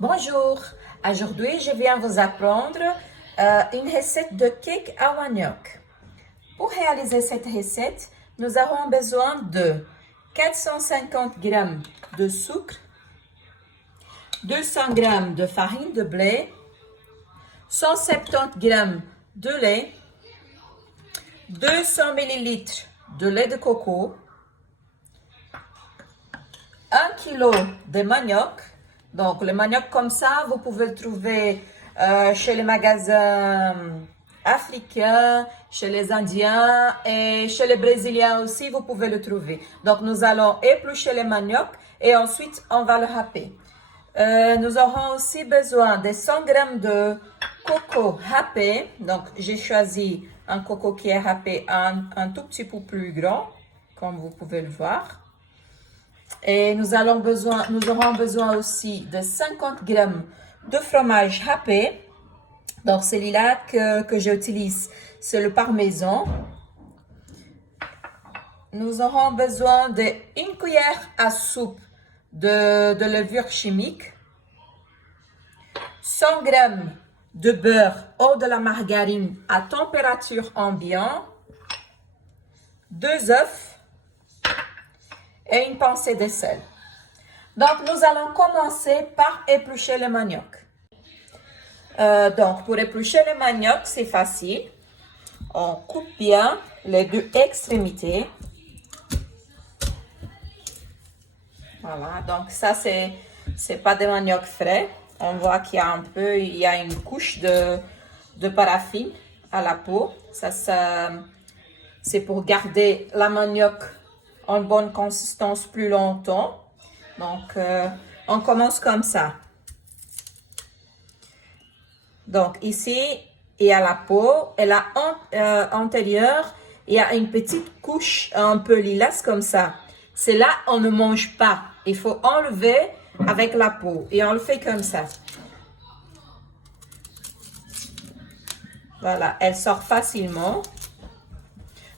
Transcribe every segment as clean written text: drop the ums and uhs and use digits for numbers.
Bonjour, aujourd'hui je viens vous apprendre une recette de cake à manioc. Pour réaliser cette recette, nous aurons besoin de 450 g de sucre, 200 g de farine de blé, 170 g de lait, 200 ml de lait de coco, 1 kg de manioc. Donc, le manioc comme ça, vous pouvez le trouver chez les magasins africains, chez les Indiens et chez les Brésiliens aussi, vous pouvez le trouver. Donc, nous allons éplucher le manioc et ensuite, on va le râper. Nous aurons aussi besoin de 100 g de coco râpé. Donc, j'ai choisi un coco qui est râpé un tout petit peu plus grand, comme vous pouvez le voir. Et nous aurons besoin aussi de 50 g de fromage râpé. Donc, celui-là que j'utilise, c'est le parmesan. Nous aurons besoin d'une cuillère à soupe de levure chimique, 100 g de beurre ou de la margarine à température ambiante, 2 œufs, et une pincée de sel. Donc, nous allons commencer par éplucher le manioc. Donc, pour éplucher le manioc, c'est facile. On coupe bien les deux extrémités. Voilà, donc ça, c'est pas de manioc frais. On voit qu'il y a une couche de paraffine à la peau. Ça c'est pour garder la manioc en bonne consistance plus longtemps. Donc, on commence comme ça. Donc, ici, il y a la peau et la antérieure, il y a une petite couche un peu lilas comme ça. C'est là, on ne mange pas. Il faut enlever avec la peau et on le fait comme ça. Voilà, elle sort facilement.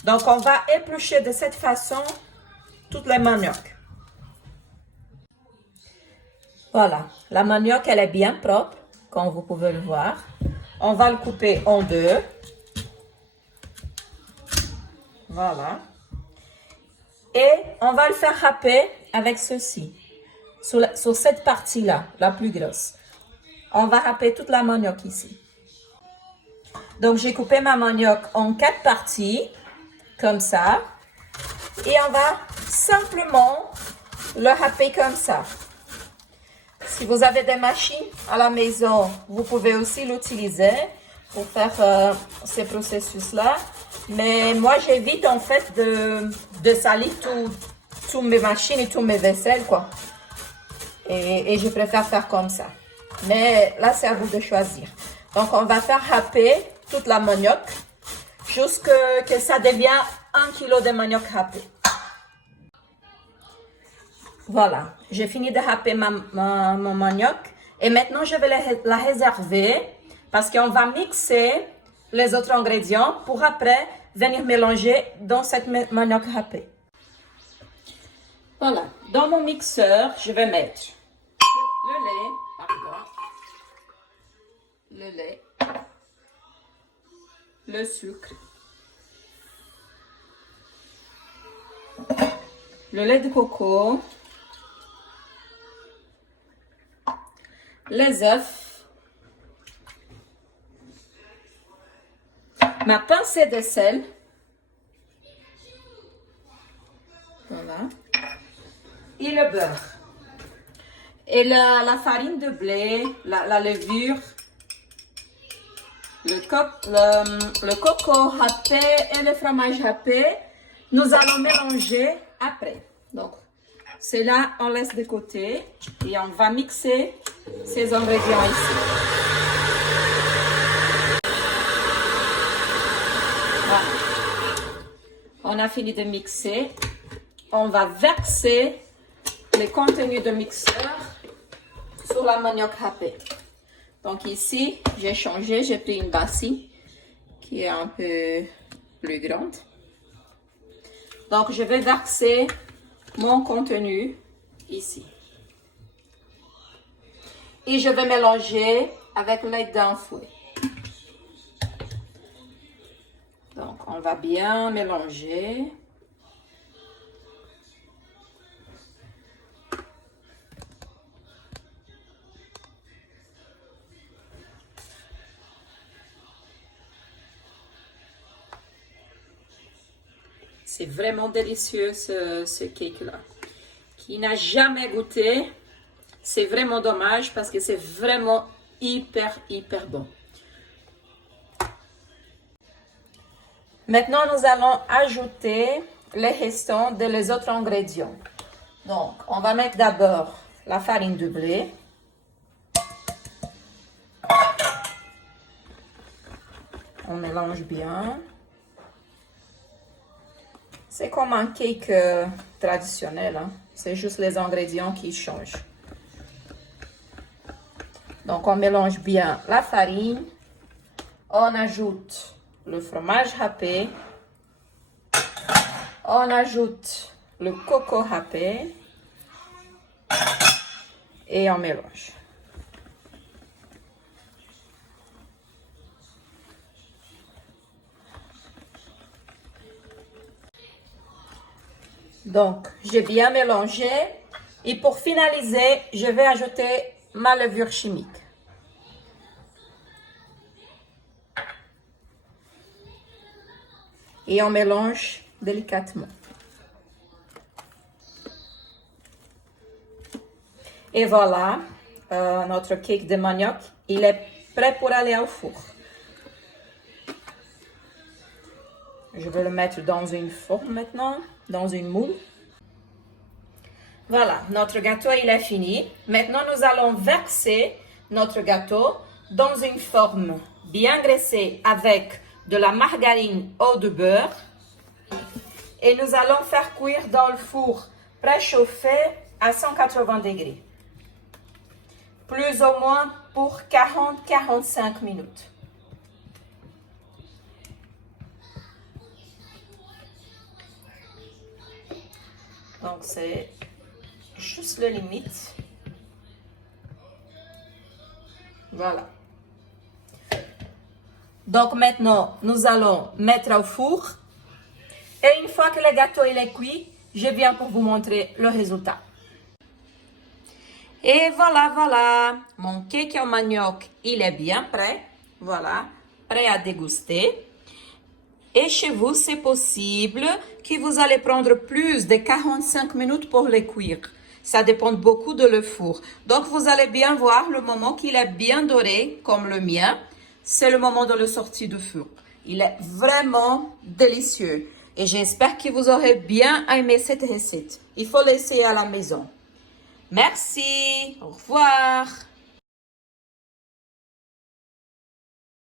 Donc, on va éplucher de cette façon toutes les manioc. Voilà, la manioc, elle est bien propre, comme vous pouvez le voir. On va le couper en deux. Voilà. Et on va le faire râper avec ceci, sur cette partie-là, la plus grosse. On va râper toute la manioc ici. Donc, j'ai coupé ma manioc en 4 parties, comme ça. Et on va simplement le râper comme ça. Si vous avez des machines à la maison, vous pouvez aussi l'utiliser pour faire ce processus-là. Mais moi, j'évite en fait de salir toutes mes machines et tous mes vaisselles, quoi. Et je préfère faire comme ça. Mais là, c'est à vous de choisir. Donc, on va faire râper toute la manioc jusqu'à que ça devienne 1 kg de manioc râpé. Voilà, j'ai fini de râper mon manioc et maintenant je vais la réserver parce qu'on va mixer les autres ingrédients pour après venir mélanger dans cette manioc râpée. Voilà, dans mon mixeur, je vais mettre le lait, le sucre, le lait de coco, les œufs, ma pincée de sel, voilà, et le beurre, et la farine de blé, la levure, le coco râpé et le fromage râpé, nous allons mélanger après. Donc, cela, on laisse de côté et on va mixer ces ingrédients ici. Voilà. On a fini de mixer. On va verser le contenu de mixeur sur la manioc râpée. Donc ici, j'ai changé, j'ai pris une bassine qui est un peu plus grande. Donc je vais verser mon contenu ici. Et je vais mélanger avec l'aide d'un fouet. Donc, on va bien mélanger. C'est vraiment délicieux ce cake-là. Qui n'a jamais goûté, c'est vraiment dommage parce que c'est vraiment hyper bon. Maintenant, nous allons ajouter les restants des autres ingrédients. Donc, on va mettre d'abord la farine de blé. On mélange bien. C'est comme un cake traditionnel, hein? C'est juste les ingrédients qui changent. Donc, on mélange bien la farine. On ajoute le fromage râpé. On ajoute le coco râpé. Et on mélange. Donc, j'ai bien mélangé. Et pour finaliser, je vais ajouter ma levure chimique. Et on mélange délicatement. Et voilà, notre cake de manioc, il est prêt pour aller au four. Je vais le mettre dans une forme maintenant, dans une moule. Voilà, notre gâteau il est fini. Maintenant, nous allons verser notre gâteau dans une forme bien graissée avec de la margarine ou du beurre. Et nous allons faire cuire dans le four préchauffé à 180 degrés. Plus ou moins pour 40-45 minutes. Donc, c'est juste le limite. Voilà. Donc, maintenant, nous allons mettre au four. Et une fois que le gâteau il est cuit, je viens pour vous montrer le résultat. Et voilà. Mon cake au manioc, il est bien prêt. Voilà, prêt à déguster. Et chez vous, c'est possible que vous allez prendre plus de 45 minutes pour les cuire. Ça dépend beaucoup de le four. Donc, vous allez bien voir le moment qu'il est bien doré, comme le mien. C'est le moment de le sortir du four. Il est vraiment délicieux. Et j'espère que vous aurez bien aimé cette recette. Il faut l'essayer à la maison. Merci. Au revoir.